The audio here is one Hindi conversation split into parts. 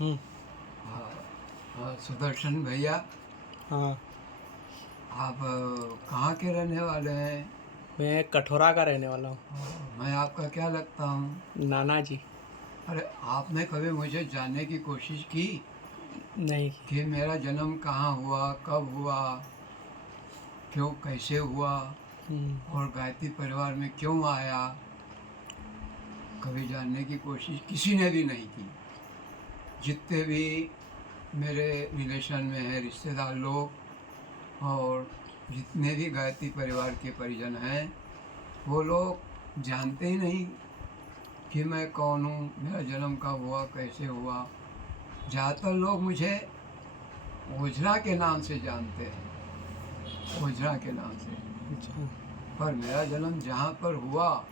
हम्म। हाँ। सुदर्शन भैया, हाँ। आप कहाँ के रहने वाले हैं? मैं कठोरा का रहने वाला हूँ। मैं आपका क्या लगता हूँ? नाना जी। अरे, आपने कभी मुझे जानने की कोशिश की नहीं। कि मेरा जन्म कहाँ हुआ, कब हुआ, क्यों, कैसे हुआ हम्म। और गायत्री परिवार में क्यों आया? कभी जानने की कोशिश किसी ने भी नहीं की। जितने भी मेरे रिलेशन में हैं रिश्तेदार लोग और जितने भी गायत्री परिवार के परिजन हैं, वो लोग जानते ही नहीं कि मैं कौन हूँ, मेरा जन्म कब हुआ, कैसे हुआ। ज़्यादातर लोग मुझे ओझरा के नाम से जानते हैं, ओझरा के नाम से। अच्छा। पर मेरा जन्म जहाँ पर हुआ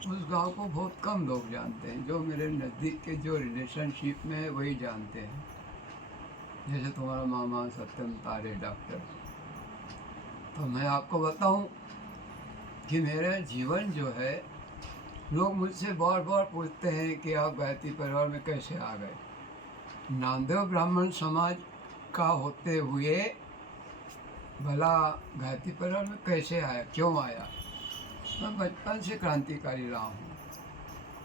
उस गांव को बहुत कम लोग जानते हैं। जो मेरे नज़दीक के जो रिलेशनशिप में है वही जानते हैं। जैसे तुम्हारा मामा सत्यम तारे डॉक्टर। तो मैं आपको बताऊं कि मेरा जीवन जो है, लोग मुझसे बार बार पूछते हैं कि आप गायत्री परिवार में कैसे आ गए। नामदेव ब्राह्मण समाज का होते हुए भला गायत्री परिवार में कैसे आया, क्यों आया? मैं बचपन से क्रांतिकारी रहा हूँ।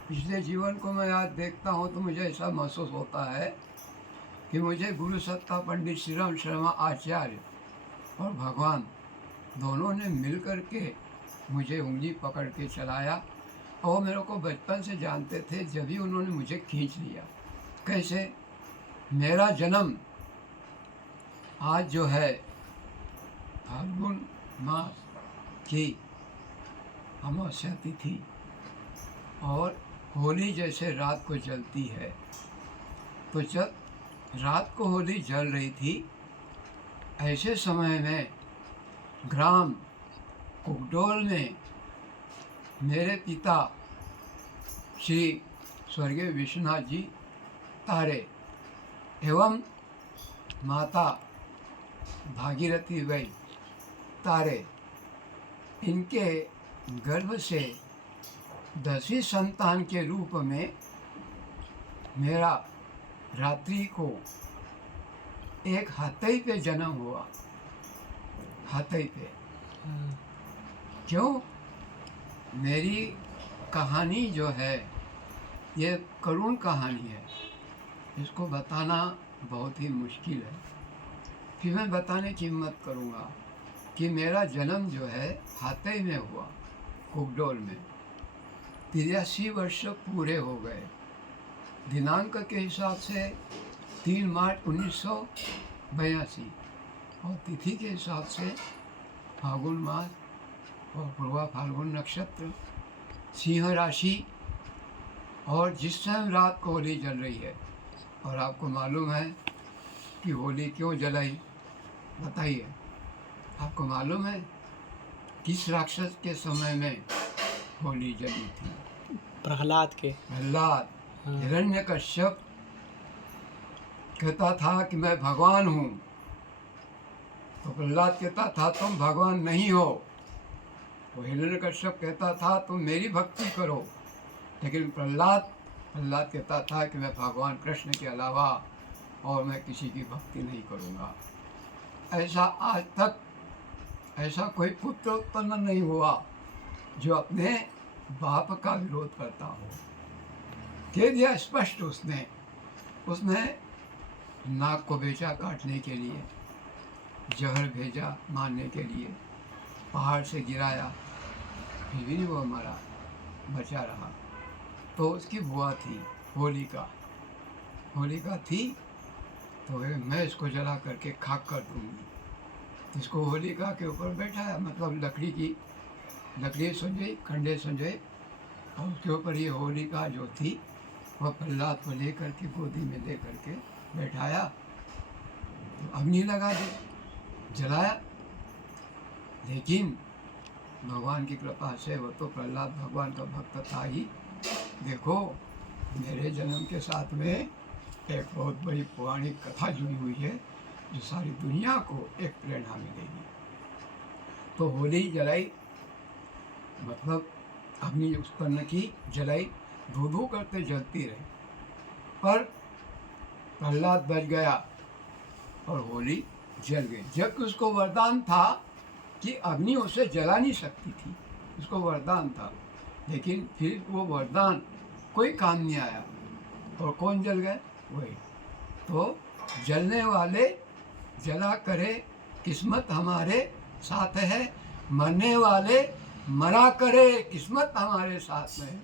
पिछले जीवन को मैं आज देखता हूँ तो मुझे ऐसा महसूस होता है कि मुझे गुरु सत्ता पंडित श्री राम शर्मा आचार्य और भगवान दोनों ने मिल कर के मुझे उंगली पकड़ के चलाया। और मेरे को बचपन से जानते थे, जब भी उन्होंने मुझे खींच लिया। कैसे? मेरा जन्म आज जो है फाल्गुन मास की अमावस्या तिथि और होली जैसे रात को जलती है, तो जब रात को होली जल रही थी, ऐसे समय में ग्राम कुगडोल में मेरे पिता श्री स्वर्गीय विश्वनाथ जी तारे एवं माता भागीरथी बाई तारे, इनके गर्भ से 10वीं संतान के रूप में मेरा रात्रि को एक हाथई पे जन्म हुआ। हाथई पे हाँ। क्यों? मेरी कहानी जो है ये करुण कहानी है। इसको बताना बहुत ही मुश्किल है, फिर मैं बताने की हिम्मत करूँगा कि मेरा जन्म जो है हाथई में हुआ, कुगडोल में। 83 वर्ष पूरे हो गए। दिनांक के हिसाब से 3 मार्च 1982 और तिथि के हिसाब से फाल्गुन मास और पूर्वा फाल्गुन नक्षत्र, सिंह राशि। और जिस समय रात को होली जल रही है, और आपको मालूम है कि होली क्यों जलाई? बताइए, आपको मालूम है किस राक्षस के समय में होली जली थी? प्रहलाद के। प्रहलाद। हाँ। हिरण्यकश्यप कहता था कि मैं भगवान हूँ, तो प्रहलाद कहता था तुम भगवान नहीं हो। वो हिरण्यकश्यप कहता था तुम मेरी भक्ति करो, लेकिन प्रहलाद कहता था कि मैं भगवान कृष्ण के अलावा और मैं किसी की भक्ति नहीं करूँगा। ऐसा आज तक ऐसा कोई पुत्र उत्पन्न नहीं हुआ जो अपने बाप का विरोध करता हो। कह दिया स्पष्ट उसने नाक को बेचा काटने के लिए, जहर भेजा मारने के लिए, पहाड़ से गिराया, फिर भी नहीं वो मरा, बचा रहा। तो उसकी बुआ थी होलिका थी, तो मैं इसको जला करके खाक कर दूंगी। इसको होलिका के ऊपर बैठाया, मतलब लकड़ी संजय, खंडे संजय, और उसके ऊपर ये होलिका जो थी वह प्रहलाद को लेकर के गोदी में ले करके बैठाया, तो अग्नि लगा दी, जलाया। लेकिन भगवान की कृपा से वो तो प्रहलाद भगवान का भक्त था ही। देखो, मेरे जन्म के साथ में एक बहुत बड़ी पौराणिक कथा जुड़ी हुई है जो सारी दुनिया को एक प्रेरणा मिलेगी। तो होली जलाई, मतलब अग्नि उत्पन्न की, जलाई, धू धू करते जलती रही। पर प्रहलाद बच गया और होली जल गई, जबकि उसको वरदान था कि अग्नि उसे जला नहीं सकती थी, उसको वरदान था। लेकिन फिर वो वरदान कोई काम नहीं आया और कौन जल गए? वही। तो जलने वाले जला करे, किस्मत हमारे साथ है, मरने वाले मरा करे, किस्मत हमारे साथ में है।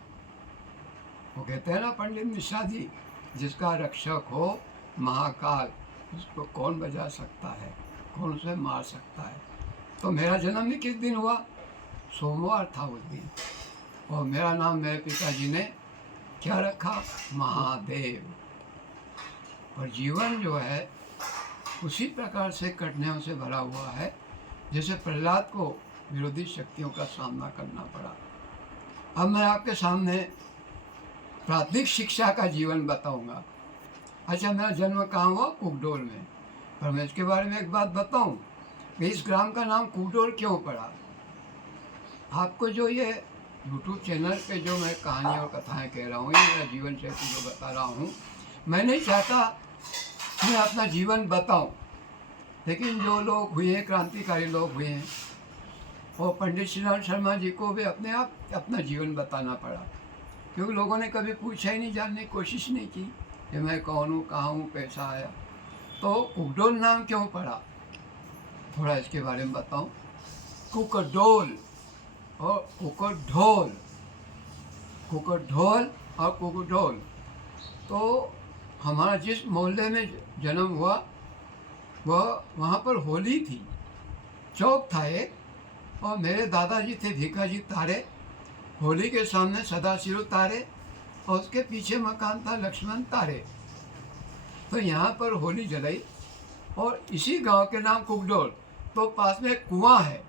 वो कहते हैं ना पंडित मिश्रा जी, जिसका रक्षक हो महाकाल, उसको कौन बचा सकता है, कौन उसे मार सकता है। तो मेरा जन्म भी किस दिन हुआ? सोमवार था उस दिन, और मेरा नाम मेरे पिताजी ने क्या रखा? महादेव। और जीवन जो है उसी प्रकार से कठिनाइयों से भरा हुआ है, जैसे प्रहलाद को विरोधी शक्तियों का सामना करना पड़ा। अब मैं आपके सामने प्राथमिक शिक्षा का जीवन बताऊंगा। अच्छा, मेरा जन्म कहाँ हुआ? कुकडोल में। पर मैं इसके बारे में एक बात बताऊं कि इस ग्राम का नाम कुकडोल क्यों पड़ा। आपको जो ये यूट्यूब चैनल पे जो मैं कहानी और कथाएं कह रहा हूँ, ये मेरा जीवन चरित्र जो बता रहा हूँ, मैं नहीं चाहता मैं अपना जीवन बताऊं, लेकिन जो लोग हुए हैं, क्रांतिकारी लोग हुए हैं, और पंडित श्रीराम शर्मा जी को भी अपने आप अपना जीवन बताना पड़ा, क्योंकि लोगों ने कभी पूछा ही नहीं, जानने की कोशिश नहीं की कि मैं कौन हूँ, कहाँ हूँ, कैसा आया। तो कुकडोल नाम क्यों पड़ा, थोड़ा इसके बारे में बताऊं। कुकडोल और कुकडोल, कुकडोल और कुकडोल, तो हमारा जिस मोहल्ले में जन्म हुआ वह वहाँ पर होली थी, चौक था एक, और मेरे दादाजी थे भिखाजी तारे, होली के सामने सदाशिव तारे, और उसके पीछे मकान था लक्ष्मण तारे। तो यहाँ पर होली जलाई, और इसी गांव के नाम कुकडोल। तो पास में एक कुआं है,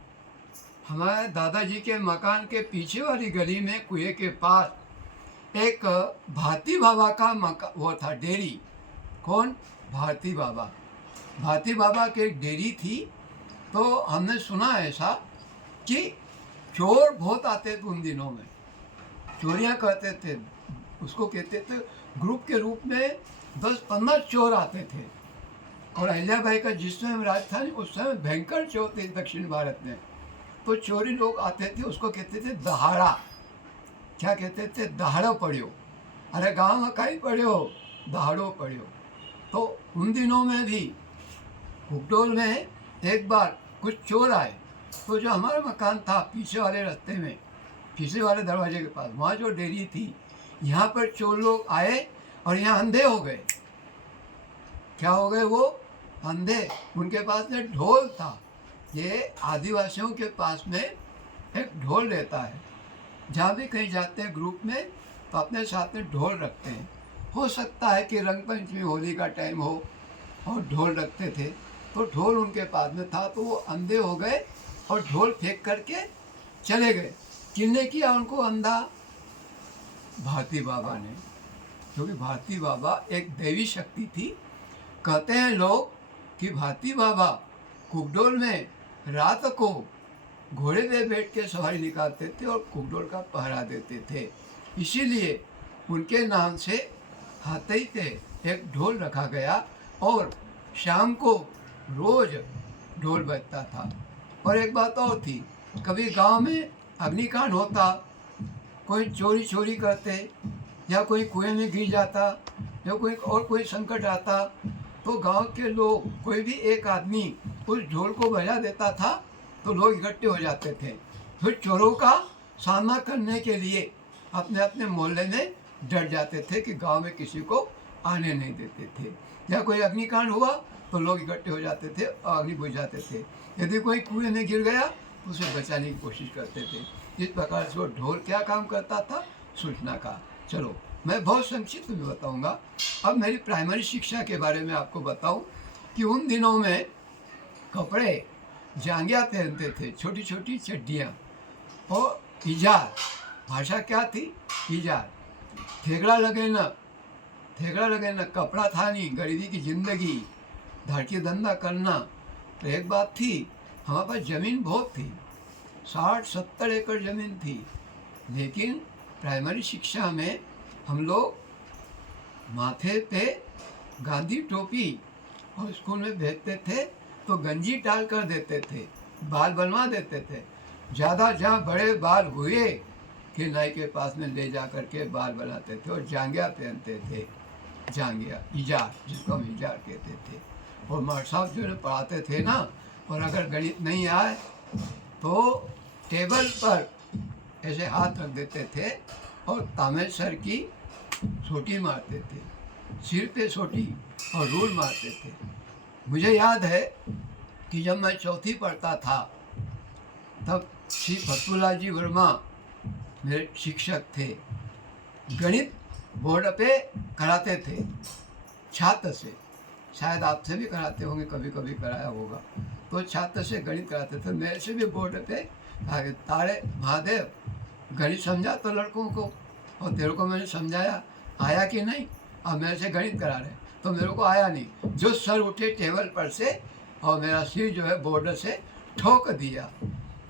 हमारे दादाजी के मकान के पीछे वाली गली में कुएं के पास एक भारती बाबा का वो था, डेयरी। कौन? भारती बाबा। भारती बाबा की एक डेयरी थी। तो हमने सुना ऐसा कि चोर बहुत आते थे उन दिनों में, चोरियां करते थे, उसको कहते थे ग्रुप के रूप में 10-15 चोर आते थे। और अहिल्याबाई का जिस समय राज था उस समय भयंकर चोर थे दक्षिण भारत में। तो चोरी लोग आते थे, उसको कहते थे दहाड़ा। क्या कहते थे? दहाड़ो पड़ियो। अरे गाँव में कहीं पड़ियो, दहाड़ो पड़ियो। तो उन दिनों में भी कुकडोल में एक बार कुछ चोर आए, तो जो हमारा मकान था पीछे वाले रास्ते में, पीछे वाले दरवाजे के पास, वहाँ जो डेयरी थी, यहाँ पर चोर लोग आए और यहाँ अंधे हो गए। क्या हो गए वो? अंधे। उनके पास में ढोल था। ये आदिवासियों के पास में एक ढोल रहता है, जहाँ भी कहीं जाते हैं ग्रुप में तो अपने साथ में ढोल रखते हैं। हो सकता है कि रंग पंचमी होली का टाइम हो और ढोल रखते थे, तो ढोल उनके पास में था, तो वो अंधे हो गए और ढोल फेंक करके चले गए। किसने किया उनको अंधा? भारती बाबा ने, क्योंकि भारती बाबा एक देवी शक्ति थी। कहते हैं लोग कि भारती बाबा कुकडोल में रात को घोड़े पे बैठ के सवारी निकालते थे और कुकडोल का पहरा देते थे, इसीलिए उनके नाम से हाथई पे एक ढोल रखा गया और शाम को रोज ढोल बजता था। और एक बात और थी, कभी गांव में अग्निकांड होता, कोई चोरी करते, या कोई कुएं में गिर जाता, या कोई संकट आता, तो गांव के लोग, कोई भी एक आदमी उस ढोल को बजा देता था, तो लोग इकट्ठे हो जाते थे। फिर चोरों का सामना करने के लिए अपने अपने मोहल्ले में डट जाते थे कि गांव में किसी को आने नहीं देते थे। या कोई अग्निकांड हुआ तो लोग इकट्ठे हो जाते थे और अग्नि बुझ जाते थे। यदि कोई कुएं में गिर गया तो उसे बचाने की कोशिश करते थे। इस प्रकार से वो ढोल क्या काम करता था? सूचना का। चलो मैं बहुत संक्षिप्त में बताऊंगा। अब मेरी प्राइमरी शिक्षा के बारे में आपको बताऊं कि उन दिनों में कपड़े जांघिया पहनते थे, छोटी छोटी चड्डियाँ, और इजार, भाषा क्या थी? इजार। ठेगड़ा लगे न, कपड़ा था नहीं, गरीबी की जिंदगी, धड़की धंधा करना। तो एक बात थी, हमारे पास ज़मीन बहुत थी, 60-70 एकड़ ज़मीन थी, लेकिन प्राइमरी शिक्षा में हम लोग माथे पे गांधी टोपी और स्कूल में भेजते थे तो गंजी डाल कर देते थे, बाल बनवा देते थे। ज़्यादा जहाँ बड़े बाल हुए कि नाई के पास में ले जा कर के बाल बनाते थे और जांघिया पहनते थे, जांघिया इजार, जिसको हम इजार कहते थे। और मास्टर साहब जो पढ़ाते थे ना, और अगर गणित नहीं आए तो टेबल पर ऐसे हाथ रख देते थे और तामेल सर की सोटी मारते थे, सिर पे सोटी और रूल मारते थे। मुझे याद है कि जब मैं चौथी पढ़ता था तब श्री फतुल्ला जी वर्मा मेरे शिक्षक थे। गणित बोर्ड पे कराते थे छात्र से, शायद आपसे भी कराते होंगे, कभी कभी कराया होगा। तो छात्र से गणित कराते थे, मेरे से भी बोर्ड पे तारे महादेव गणित समझा तो लड़कों को, और तेरे को मैंने समझाया, आया कि नहीं? अब मेरे से गणित करा रहे तो मेरे को आया नहीं। जो सर उठे टेबल पर से और मेरा सिर जो है बोर्ड से ठोक दिया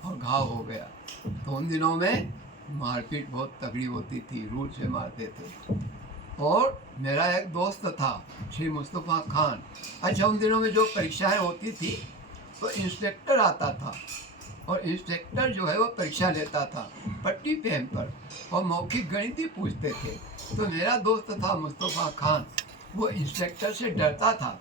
और घाव हो गया। तो उन दिनों में मारपीट बहुत तगड़ी होती थी, रूल से मारते थे। और मेरा एक दोस्त था श्री मुस्तफ़ा खान। अच्छा, उन दिनों में जो परीक्षाएं होती थी तो इंस्पेक्टर आता था, और इंस्पेक्टर जो है वो परीक्षा लेता था पट्टी पेन पर, और मौखिक गणित ही पूछते थे। तो मेरा दोस्त था मुस्तफ़ा खान, वो इंस्पेक्टर से डरता था,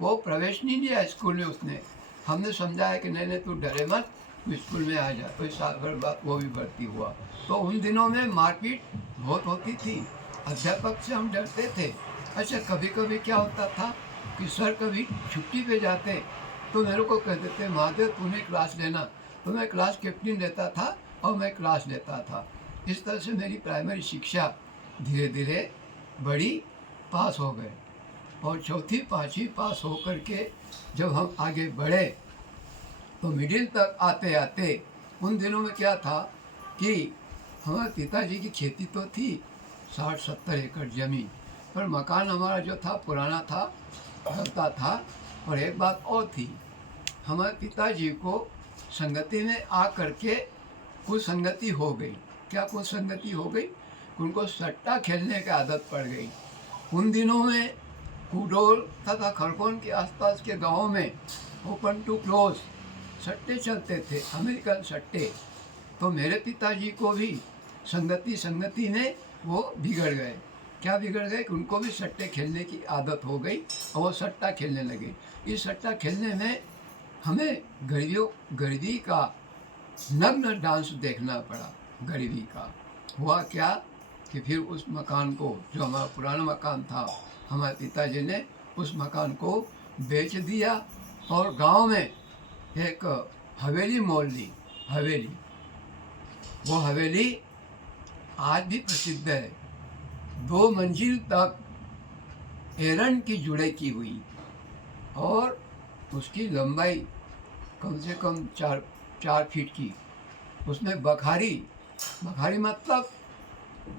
वो प्रवेश नहीं लिया स्कूल में उसने। हमने समझाया कि नहीं नहीं तू डरे मत, तू स्कूल में आ जा। तो इस साल भर बाद वो भी भर्ती हुआ। तो उन दिनों में मारपीट बहुत होती थी, अध्यापक से हम डरते थे। अच्छा, कभी कभी क्या होता था कि सर कभी छुट्टी पे जाते तो मेरे को कह देते महादेव तूने क्लास लेना, तो मैं क्लास कैप्टन लेता था और मैं क्लास लेता था। इस तरह से मेरी प्राइमरी शिक्षा धीरे धीरे बड़ी, पास हो गए। और चौथी पाँचवीं पास हो कर के जब हम आगे बढ़े तो मिडिल तक आते आते उन दिनों में क्या था कि हमारे पिताजी की खेती तो थी 60-70 एकड़ ज़मीन, पर मकान हमारा जो था पुराना था, ढलता था। और एक बात और थी, हमारे पिताजी को संगति में आ करके कुछ संगति हो गई। क्या कुछ संगति हो गई? उनको सट्टा खेलने की आदत पड़ गई। उन दिनों में कुडोल तथा खरगोन के आसपास के गांवों में ओपन टू क्लोज सट्टे चलते थे, अमेरिकन सट्टे। तो मेरे पिताजी को भी संगति में वो बिगड़ गए। क्या बिगड़ गए कि उनको भी सट्टे खेलने की आदत हो गई और वो सट्टा खेलने लगे। इस सट्टा खेलने में हमें गरीबी का नग्न डांस देखना पड़ा। गरीबी का हुआ क्या कि फिर उस मकान को, जो हमारा पुराना मकान था, हमारे पिताजी ने उस मकान को बेच दिया और गांव में एक हवेली मोल ली। हवेली, वो हवेली आज भी प्रसिद्ध है। 2 मंजिल तक एरन की जुड़े की हुई और उसकी लंबाई कम से कम 4 फीट की। उसमें बखारी मतलब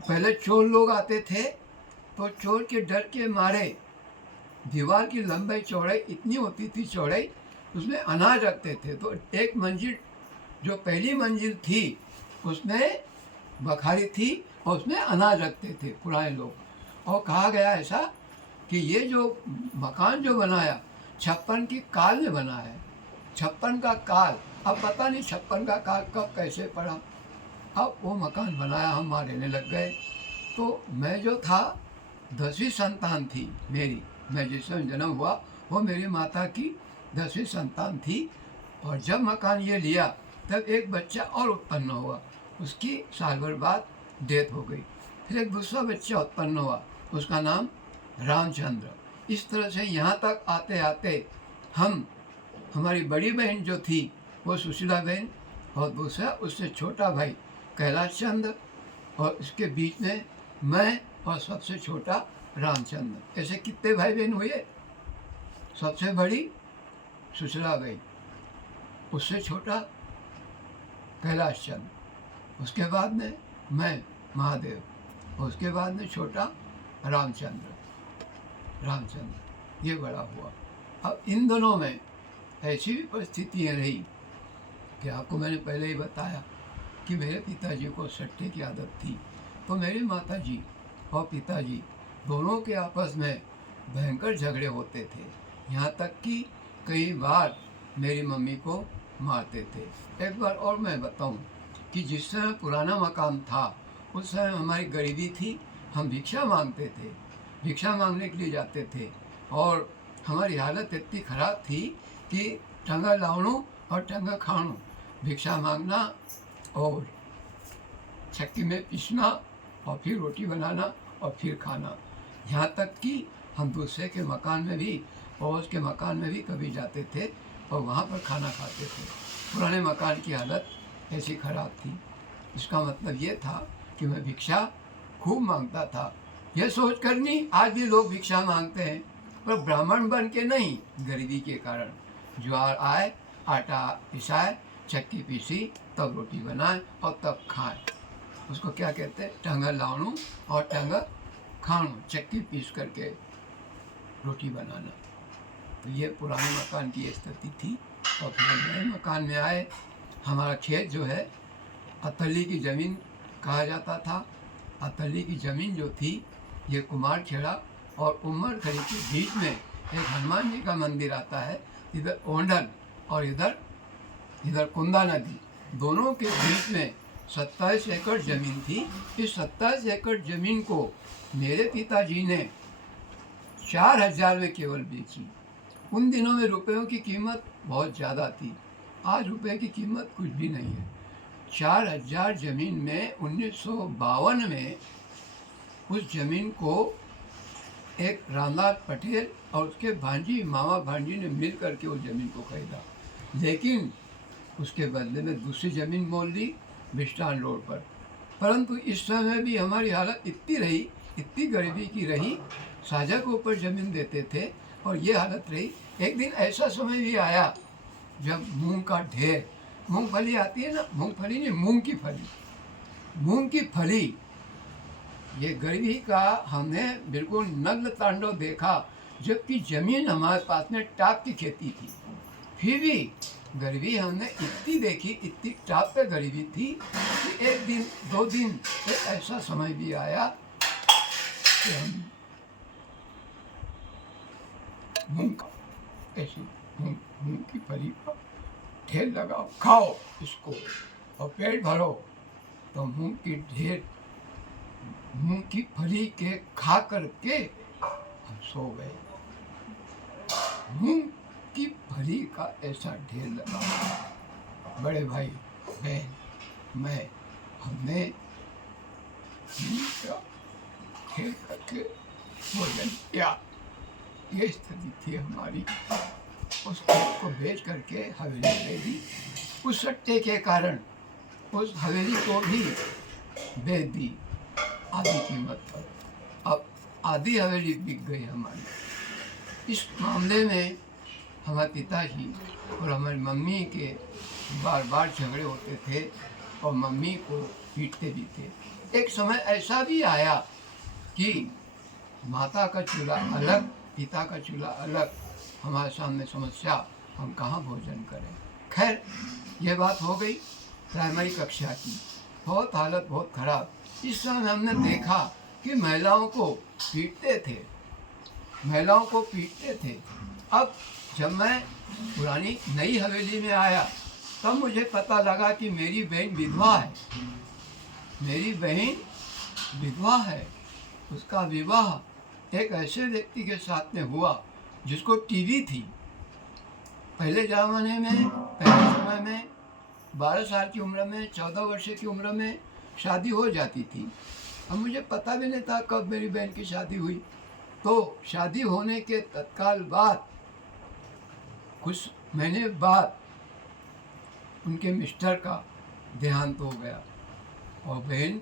पहले चोर लोग आते थे तो चोर के डर के मारे दीवार की लंबाई चौड़ाई इतनी होती थी, चौड़ाई, उसमें अनाज रखते थे। तो एक मंजिल, जो पहली मंजिल थी, उसमें बखारी थी और उसमें अनाज रखते थे पुराने लोग। और कहा गया ऐसा कि ये जो मकान जो बनाया 56 की काल में बना है। 56 का काल, अब पता नहीं 56 का काल कब कैसे पड़ा। अब वो मकान बनाया, हम वहाँ रहने लग गए। तो मैं जो था 10वीं संतान थी मेरी, मैं जिस समय जन्म हुआ वो मेरी माता की 10वीं संतान थी। और जब मकान ये लिया तब एक बच्चा और उत्पन्न हुआ, उसकी साल भर बाद डेथ हो गई। फिर एक दूसरा बच्चा उत्पन्न हुआ, उसका नाम रामचंद्र। इस तरह से यहाँ तक आते आते हमारी बड़ी बहन जो थी वो सुशीला बहन, और दूसरा उससे छोटा भाई कैलाश चंद्र, और इसके बीच में मैं, और सबसे छोटा रामचंद्र। ऐसे कितने भाई बहन हुए? सबसे बड़ी सुशीला बहन, उससे छोटा कैलाश चंद्र, उसके बाद में मैं महादेव, और उसके बाद में छोटा रामचंद्र। ये बड़ा हुआ। अब इन दोनों में ऐसी भी परिस्थितियाँ रही कि आपको मैंने पहले ही बताया कि मेरे पिताजी को सट्टे की आदत थी। तो मेरे माताजी और पिताजी दोनों के आपस में भयंकर झगड़े होते थे। यहाँ तक कि कई बार मेरी मम्मी को मारते थे। एक बार और मैं बताऊँ कि जिस समय पुराना मकान था उस समय हमारी गरीबी थी, हम भिक्षा मांगते थे, भिक्षा मांगने के लिए जाते थे और हमारी हालत इतनी ख़राब थी कि टंगा लावणू और टंगा खाणू, भिक्षा मांगना और चक्की में पीसना और फिर रोटी बनाना और फिर खाना। यहाँ तक कि हम दूसरे के मकान में भी, पड़ोस के मकान में भी कभी जाते थे और वहाँ पर खाना खाते थे। पुराने मकान की हालत ऐसी ख़राब थी। इसका मतलब ये था कि मैं भिक्षा खूब मांगता था। यह सोच कर नहीं, आज भी लोग भिक्षा मांगते हैं, पर ब्राह्मण बन के नहीं, गरीबी के कारण। ज्वार आए, आटा पिसाए, चक्की पीसी, तब रोटी बनाए और तब खाएं। उसको क्या कहते हैं? टंगा लावणू और टंगा खाणू, चक्की पीस करके रोटी बनाना। तो ये पुराने मकान की स्थिति थी। और फिर हम नए मकान में आए। हमारा खेत जो है अतली की ज़मीन कहा जाता था। अतली की ज़मीन जो थी, ये कुमार खेड़ा और उमर खड़ी के बीच में एक हनुमान जी का मंदिर आता है। इधर ओंडल और इधर कुंदा नदी, दोनों के बीच में 27 एकड़ ज़मीन थी। इस 27 एकड़ ज़मीन को मेरे पिताजी ने 4,000 में केवल बेची। उन दिनों में रुपयों की कीमत बहुत ज़्यादा थी, आज रुपये की कीमत कुछ भी नहीं है। 4,000 ज़मीन में 1952 में उस ज़मीन को एक रामलाल पटेल और उसके भांजी, मामा भांजी ने मिल करके उस ज़मीन को खरीदा। लेकिन उसके बदले में दूसरी ज़मीन मोल ली बिस्टान रोड पर। परंतु इस समय भी हमारी हालत इतनी रही, इतनी गरीबी की रही, साझा के ऊपर ज़मीन देते थे और ये हालत रही। एक दिन ऐसा समय भी आया जब मूंग का ढेर, मूंगफली आती है ना, मूंगफली नहीं, मूंग की फली, मूंग की फली, ये गरीबी का हमने बिल्कुल नग्न तांडव देखा। जबकि ज़मीन हमारे पास में टाप की खेती थी, फिर भी गरीबी हमने इतनी देखी, इतनी टाप पे गरीबी थी कि एक दिन, 2 दिन एक ऐसा समय भी आया कि हम मूंग का, ऐसी मूंग की फली का ढेर लगाओ, खाओ इसको और पेट भरो। तो मूंग की फली के खा करके हम सो गए। मूंग की फली का ऐसा ढेर लगा। बड़े भाई, बहन, मैं, हमने मूंग का खेल करके भोजन किया। ये स्थिति थी हमारी। उस खेत को बेच करके हवेली ले दी। उस सट्टे के कारण उस हवेली को भी बेच दी आधी कीमत पर। अब आधी हवेली बिक गई हमारी। इस मामले में हमारे पिताजी और हमारी मम्मी के बार बार झगड़े होते थे और मम्मी को पीटते भी थे। एक समय ऐसा भी आया कि माता का चूल्हा अलग, पिता का चूल्हा अलग, हमारे सामने समस्या, हम कहाँ भोजन करें। खैर, ये बात हो गई प्राइमरी कक्षा की। बहुत हालत बहुत ख़राब। इस समय हमने देखा कि महिलाओं को पीटते थे, महिलाओं को पीटते थे। अब जब मैं पुरानी नई हवेली में आया तब मुझे पता लगा कि मेरी बहन विधवा है, मेरी बहन विधवा है। उसका विवाह एक ऐसे व्यक्ति के साथ में हुआ जिसको टीबी थी। पहले ज़माने में, पहले समय में 12 साल की उम्र में, 14 वर्ष की उम्र में शादी हो जाती थी। अब मुझे पता भी नहीं था कब मेरी बहन की शादी हुई। तो शादी होने के तत्काल बाद, कुछ महीने बाद, उनके मिस्टर का देहांत हो गया और बहन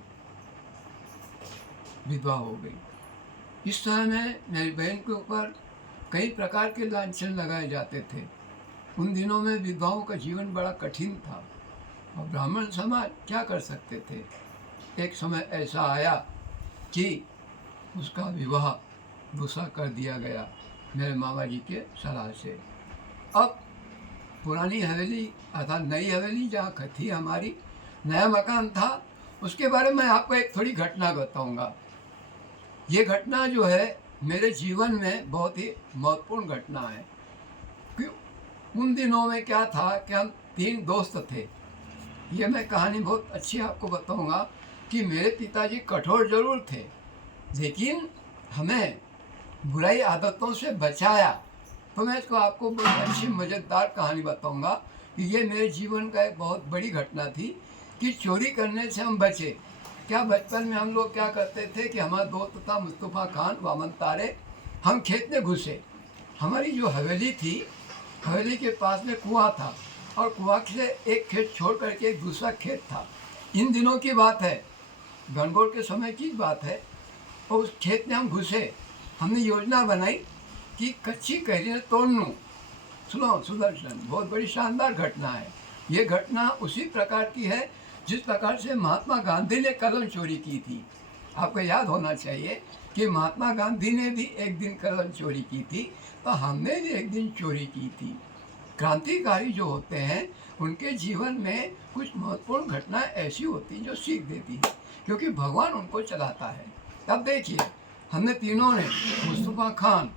विधवा हो गई। इस समय में मेरी बहन के ऊपर कई प्रकार के लांछन लगाए जाते थे। उन दिनों में विधवाओं का जीवन बड़ा कठिन था और ब्राह्मण समाज क्या कर सकते थे। एक समय ऐसा आया कि उसका विवाह दूसरा कर दिया गया मेरे मामा जी के सलाह से। अब पुरानी हवेली अर्थात नई हवेली जहाँ थी हमारी, नया मकान था, उसके बारे में आपको एक थोड़ी घटना बताऊंगा। ये घटना जो है मेरे जीवन में बहुत ही महत्वपूर्ण घटना है कि उन दिनों में क्या था कि हम 3 दोस्त थे। ये मैं कहानी बहुत अच्छी आपको बताऊंगा कि मेरे पिताजी कठोर जरूर थे, लेकिन हमें बुराई आदतों से बचाया। तो मैं इसको आपको बहुत अच्छी मज़ेदार कहानी बताऊंगा कि ये मेरे जीवन का एक बहुत बड़ी घटना थी कि चोरी करने से हम बचे। क्या बचपन में हम लोग क्या करते थे कि हमारा दोस्त था मुस्तफ़ा खान, वामन तारे, हम खेत में घुसे। हमारी जो हवेली थी, हवेली के पास में कुआं था और कुआं से एक खेत छोड़ करके एक दूसरा खेत था। इन दिनों की बात है, गणगौर के समय की बात है। और उस खेत में हम घुसे। हमने योजना बनाई कि कच्ची कैरियाँ तोड़ लूँ। सुनो सुदर्शन, बहुत बड़ी शानदार घटना है। ये घटना उसी प्रकार की है जिस प्रकार से महात्मा गांधी ने कलम चोरी की थी। आपको याद होना चाहिए कि महात्मा गांधी ने भी एक दिन कलम चोरी की थी, तो हमने भी एक दिन चोरी की थी। क्रांतिकारी जो होते हैं उनके जीवन में कुछ महत्वपूर्ण घटनाएं ऐसी होती हैं जो सीख देती है, क्योंकि भगवान उनको चलाता है। अब देखिए, हमने तीनों ने, मुस्तफ़ा खान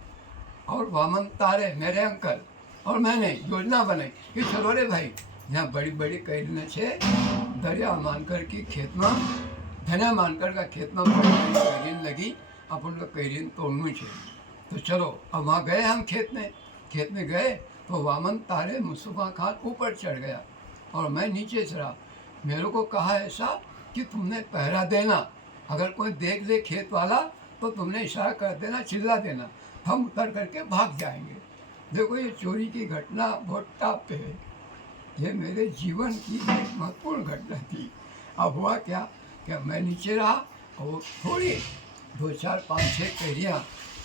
और वामन तारे मेरे अंकल और मैंने योजना बनाई कि चलो रे भाई, यहाँ बड़ी बड़ी कैरियाँ छे, दरिया मानकर की खेत में, धनिया मानकर का खेत में बड़ी बड़ी कैरियन लगी, अपन का कैरियन तोड़नी चाहिए। तो चलो, अब वहाँ गए हम खेत में गए तो वामन तारे मुस्तफ़ा खान ऊपर चढ़ गया और मैं नीचे चढ़ा। मेरे को कहा ऐसा कि तुमने पहरा देना, अगर कोई देख ले खेत वाला तो तुमने इशारा कर देना, चिल्ला देना, हम उतर करके भाग जाएंगे। देखो, ये चोरी की घटना बहुत टॉप पे है। ये मेरे जीवन की एक महत्वपूर्ण घटना थी। अब हुआ क्या मैं नीचे रहा और वो थोड़ी 2 4 5 6 कैरियाँ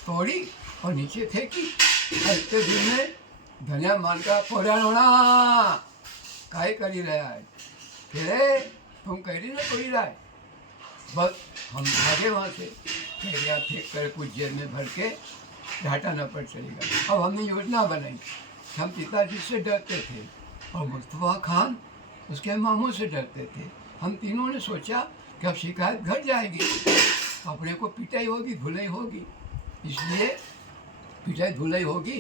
तोड़ी और नीचे फेंकी। और इतने दिन में धनिया मान का पोरा होना काहे करी रहा है, फिर तुम कैरी ना तोड़ी रहा है। बस हम भागे वहाँ से, कैरियाँ फेंक कर कुछ जेब में भर के घाटा न पड़ चलेगा। अब हमने योजना बनाई। हम पिताजी से डरते थे और मुस्तफ़ा खान उसके मामू से डरते थे। हम तीनों ने सोचा कि अब शिकायत घट जाएगी, अपने को पिटाई होगी, धुलाई होगी, इसलिए पिटाई धुलाई होगी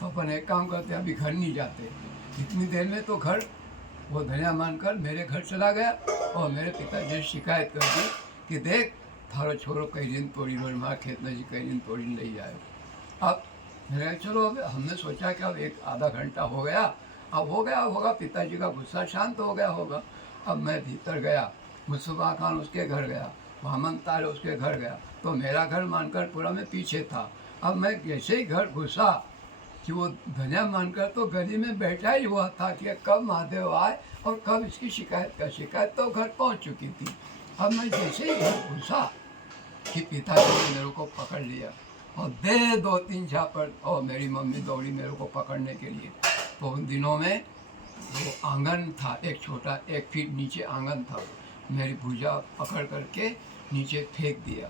तो अपन एक काम करते, अभी घर नहीं जाते। इतनी देर में तो घर, वो धनिया मानकर मेरे घर चला गया और मेरे पिताजी ने शिकायत कर दी कि देख, थारो छोरो कई दिन तोड़ी रोज मार खेत में कई दिन तोड़ी ले जाए। अब मैंने चलो, अब हमने सोचा कि अब एक आधा घंटा हो गया, अब हो गया होगा, पिताजी का गुस्सा शांत हो गया होगा। अब मैं भीतर गया, मुस्तफ़ा खान उसके घर गया, वामन तारे उसके घर गया, तो मेरा घर मानकर पूरा में पीछे था। अब मैं जैसे ही घर घुसा कि वो धनिया मानकर तो गली में बैठा ही हुआ था कि कब महादेव आए और कब इसकी शिकायत तो घर पहुंच चुकी थी। अब मैं जैसे ही घर घुसा कि पिताजी ने मेरे को पकड़ लिया और दे 2-3 झापड़, और मेरी मम्मी दौड़ी मेरे को पकड़ने के लिए। तो उन दिनों में वो आंगन था, एक छोटा 1 फीट नीचे आंगन था, मेरी भुजा पकड़ करके नीचे फेंक दिया।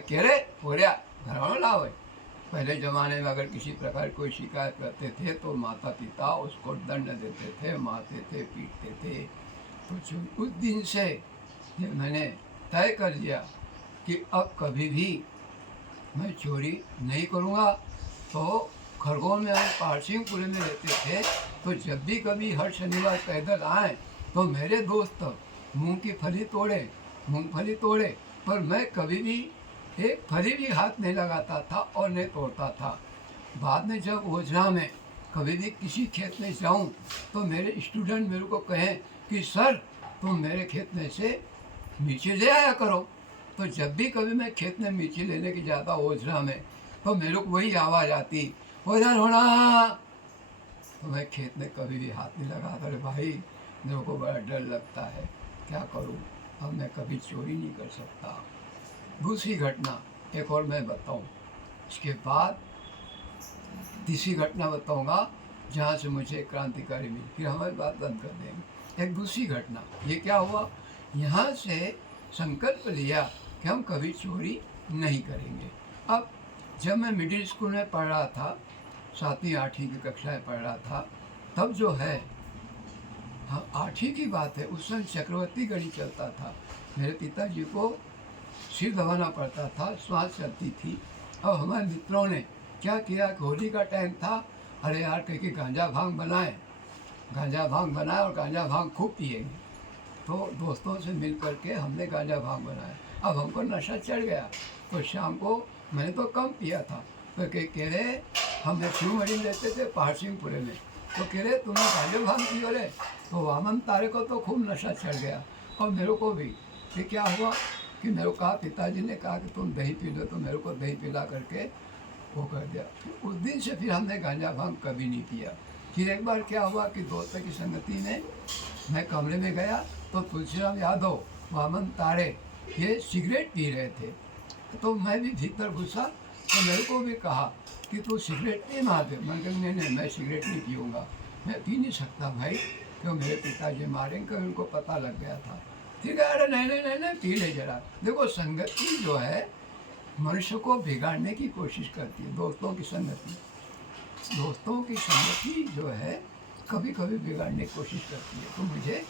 कह रहे बोरिया घर लाओ। पहले ज़माने में अगर किसी प्रकार कोई शिकायत करते थे तो माता पिता उसको दंड देते थे, मारते थे, पीटते थे। तो उस दिन से ये मैंने तय कर लिया कि अब कभी भी मैं चोरी नहीं करूँगा। तो खरगोन में हम पारसिंहपुरे में रहते थे, तो जब भी कभी हर शनिवार पैदल आए तो मेरे दोस्त मूंगफली तोड़े, पर मैं कभी भी एक फली भी हाथ नहीं लगाता था और नहीं तोड़ता था। बाद में जब ओझरा में कभी भी किसी खेत में जाऊं तो मेरे स्टूडेंट मेरे को कहें कि सर, तुम मेरे खेत में से मिर्ची ले आया करो। तो जब भी कभी मैं खेत में मिर्ची लेने की जाता ओझरा में, तो मेरे को वही आवाज़ आती, ओझर होना। तो मैं खेत में कभी भी हाथ नहीं लगाता। अरे भाई, मेरे को बड़ा डर लगता है, क्या करूं, अब मैं कभी चोरी नहीं कर सकता। दूसरी घटना एक और मैं बताऊं, इसके बाद तीसरी घटना बताऊंगा जहाँ से मुझे क्रांतिकारी मिली, फिर हमारी बात बंद कर देंगे। एक दूसरी घटना, ये क्या हुआ, यहाँ से संकल्प लिया कि हम कभी चोरी नहीं करेंगे। अब जब मैं मिडिल स्कूल में पढ़ रहा था, 7वीं 8वीं की कक्षाएँ पढ़ रहा था, तब जो है, हाँ 8वीं की बात है, उस समय चक्रवर्ती गढ़ी चलता था। मेरे पिताजी को सिर दबाना पड़ता था, श्वास चलती थी, अब हमारे मित्रों ने क्या किया कि होली का टाइम था, अरे यार कहीं कि गांजा भांग बनाए, गांजा भांग बनाए और गांजा भांग खूब पिएंगे। तो दोस्तों से मिल करके हमने गांजा भांग बनाया। अब हमको नशा चढ़ गया, तो शाम को मैंने तो कम पिया था, तो कह रहे हम शिव मरी लेते थे पहाड़ सिंहपुरे में, तो कह रहे तुमने गांजा भांग पियो रे। तो वामन तारे को तो खूब नशा चढ़ गया और मेरे को भी। फिर क्या हुआ कि मेरे को कहा, पिताजी ने कहा कि तुम दही पी लो, तो मेरे को दही पिला करके वो कर दिया। फिर उस दिन से फिर हमने गांजा भांग कभी नहीं पिया। फिर एक बार क्या हुआ कि दोस्त की संगति में मैं कमरे में गया, तो तुलसीराम यादव, वामन तारे ये सिगरेट पी रहे थे। तो मैं भी भीतर घुसा, तो मेरे को भी कहा कि तू सिगरेट नहीं मारते। मैंने कहा नहीं, मैं सिगरेट नहीं पीऊँगा, मैं पी नहीं सकता भाई, क्यों मेरे पिताजी मारेंगे, उनको पता लग गया था। ठीक है, अरे नहीं नहीं नहीं नहीं, पी ले जरा। देखो संगति जो है मनुष्य को बिगाड़ने की कोशिश करती है। दोस्तों की संगति जो है कभी कभी बिगाड़ने की कोशिश करती है। तो मुझे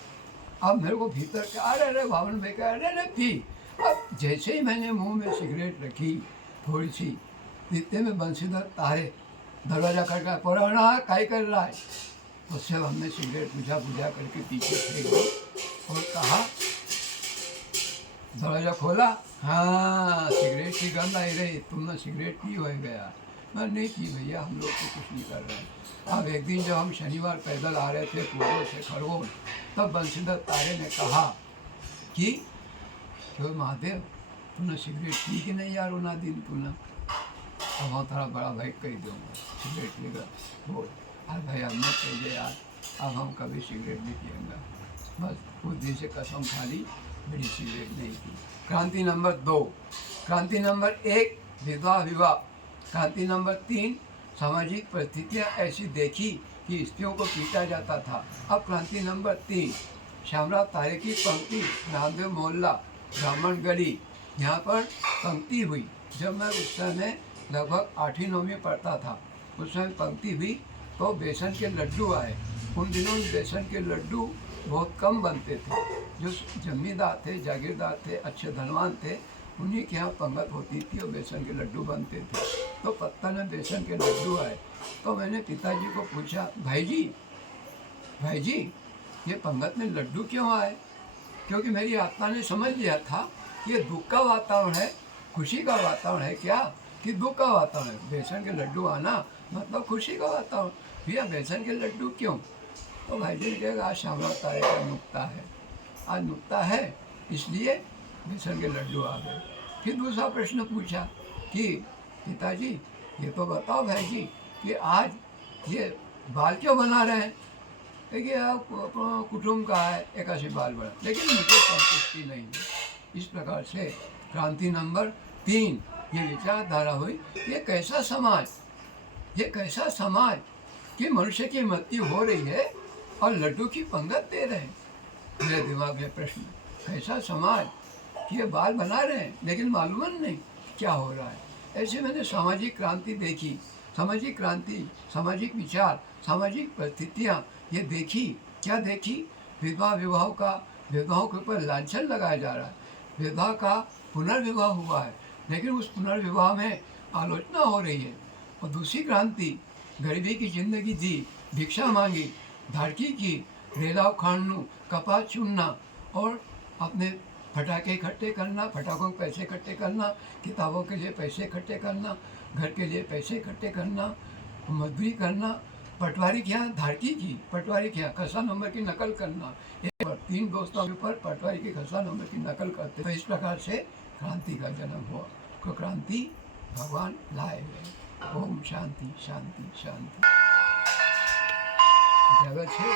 अब मेरे को भीतर के अरे भावन भाई का अरे पी। अब जैसे ही मैंने मुंह में सिगरेट रखी थोड़ी सी, इतने में बंशीधर तारे दरवाजा खटका, पुराना काय कर रहा है। उससे हमने सिगरेट बुझा करके पीछे फेंक दी और कहा, दरवाजा खोला, हाँ सिगरेट की गंध आई रही, तुमने सिगरेट पी हो गया। मैं नहीं पी भैया, हम लोग तो कुछ नहीं कर रहे हैं। अब एक दिन जब हम शनिवार पैदल आ रहे थे पूर्व से खरगोन, तब बंशीधर तारे ने कहा कि क्यों महादेव तूने सिगरेट पी कि नहीं यार उना दिन तूने। अब वहाँ थोड़ा बड़ा भाई कह दूँगा सिगरेट लेगा बोल, अरे भाई अब मत कहिए यार, अब हम कभी सिगरेट नहीं पिएंगे। बस उस दिन से कसम खा ली, बड़ी सिगरेट नहीं पी। क्रांति नंबर 2। क्रांति नंबर 1 विधवा विवाह। क्रांति नंबर 3 सामाजिक परिस्थितियाँ ऐसी देखी कि स्त्रियों को पीटा जाता था। अब क्रांति नंबर 3 श्यामराव तारे की पंक्ति, रामदेव मोहल्ला, ब्राह्मण गली, यहाँ पर पंक्ति हुई। जब मैं उस समय लगभग 8वीं 9वीं पढ़ता था, उस समय पंक्ति हुई, तो बेसन के लड्डू आए। उन दिनों बेसन के लड्डू बहुत कम बनते थे। जो जमींदार थे, जागीरदार थे, अच्छे धनवान थे, उन्हीं के यहाँ पंगत होती थी और बेसन के लड्डू बनते थे। तो पत्ता में बेसन के लड्डू आए, तो मैंने पिताजी को पूछा, भाई जी ये पंगत में लड्डू क्यों आए? क्योंकि मेरी आत्मा ने समझ लिया था कि ये दुख का वातावरण है, खुशी का वातावरण है क्या, कि दुख का वातावरण है। बेसन के लड्डू आना मतलब खुशी का वातावरण। भैया बेसन के लड्डू क्यों? तो भाई जी ने कहा आज श्यामराव तारे का नुक्ता है, आज नुक्ता है इसलिए बेसन के लड्डू आ गए। फिर दूसरा प्रश्न पूछा कि पिताजी ये तो बताओ भाई जी कि आज ये बाल क्यों बना रहे हैं? देखिए आप कुटुंब का है, 81 बाल बना, लेकिन मुझे संतुष्टि नहीं है। इस प्रकार से क्रांति नंबर 3 ये विचारधारा हुई, ये कैसा समाज कि मनुष्य की मृत्यु हो रही है और लड्डू की पंगत दे रहे हैं। मेरे दिमाग में प्रश्न, कैसा समाज कि ये बाल बना रहे हैं लेकिन मालूम नहीं क्या हो रहा है। ऐसे मैंने सामाजिक क्रांति देखी, सामाजिक क्रांति, सामाजिक विचार, सामाजिक परिस्थितियाँ ये देखी। क्या देखी? विवाहों के ऊपर लांछन लगाया जा रहा है। विवाह का पुनर्विवाह हुआ है, लेकिन उस पुनर्विवाह में आलोचना हो रही है। और दूसरी क्रांति, गरीबी की जिंदगी जी, भिक्षा मांगी, धाड़की की, रेला उखाड़ना, कपास चुनना और अपने फटाके इकट्ठे करना, फटाकों के पैसे इकट्ठे करना, किताबों के लिए पैसे इकट्ठे करना, घर के लिए पैसे इकट्ठे करना, मजदूरी करना, पटवारी के यहाँ धाड़की की, पटवारी के यहाँ खसा नंबर की नकल करना। 3 दोस्तों के ऊपर पटवारी के खसा नंबर की नकल करते। तो इस प्रकार से क्रांति का जन्म हुआ। तो क्रांति भगवान लाए गए। ओम शांति शांति शांति। जगत है